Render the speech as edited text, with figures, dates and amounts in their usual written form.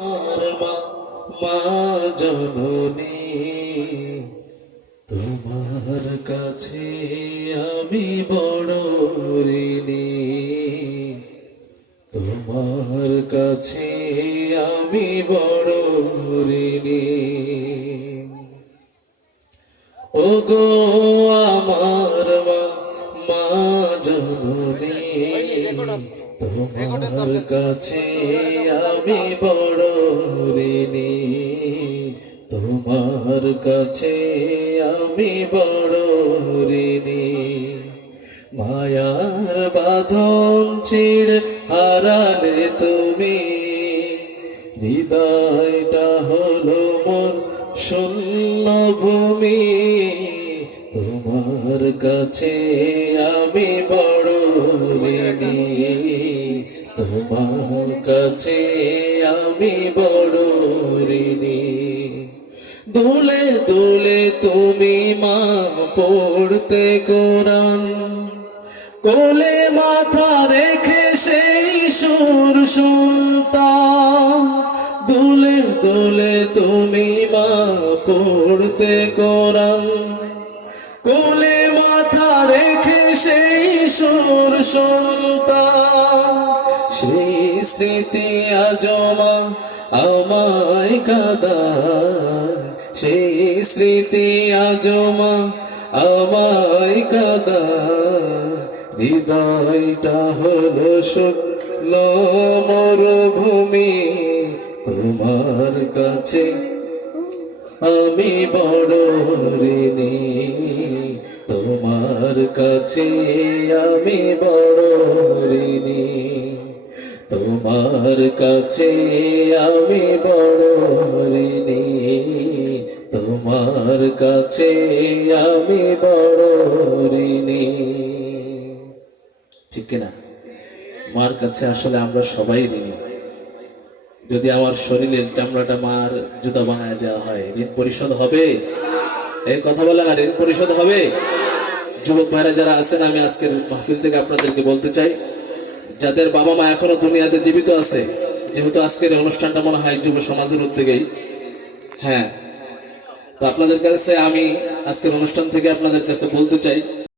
মা মা জননী তোমার কাছে আমি বড় ঋণী, তোমার কাছে আমি বড় ঋণী। ওগো আমার মা মা জননী তোমার কাছে আমি বড় ঋণী, তোমার কাছে আমি বড় ঋণী। মায়ার বাঁধন ছিঁড়ে হারালে তুমি, হৃদয়টা হলো মোর শূন্য ভূমি, তোমার কাছে আমি বড় ঋণী, তোমার কাছে আমি বড় ঋণী। দোলে দোলে তুমি মা পড়তে কোরআন, কোলে মাথা রেখে সেই সুর শুনতাম। দোলে দোলে তুমি মা পড়তে কোরআন, কোলে মাথা রেখে সেই সুর শুনতাম। সেই স্মৃতি আজও মা আমায় কাঁদায়, সেই স্মৃতি আজও মা আমায় কাঁদায়। হৃদয়টা হলো শুকনো মরুভূমি, তোমার কাছে আমি বড় ঋণী, তোমার কাছে আমি বড় ঋণী, তোমার কাছে আমি বড় ঋণী, তোমার কাছে আমি বড় ঋণী। ঠিক কিনা? মার কাছে আসলে আমরা সবাই ঋণী। যদি আমার শরীরের চামড়াটা মার জুতা বানায় দেওয়া হয়, ঋণ পরিশোধ হবে? এই কথা বলে না, ঋণ পরিশোধ হবে? যুবক ভাইরা যারা আছেন, আমি আজকের মাহফিল থেকে আপনাদেরকে বলতে চাই, যাদের বাবা মা এখনো দুনিয়াতে জীবিত আছে, যেহেতু আজকের অনুষ্ঠানটা মনে হয় যুব সমাজের উদ্যোগেই, হ্যাঁ, তো আপনাদের কাছে আমি আজকের অনুষ্ঠান থেকে আপনাদের কাছে বলতে চাই,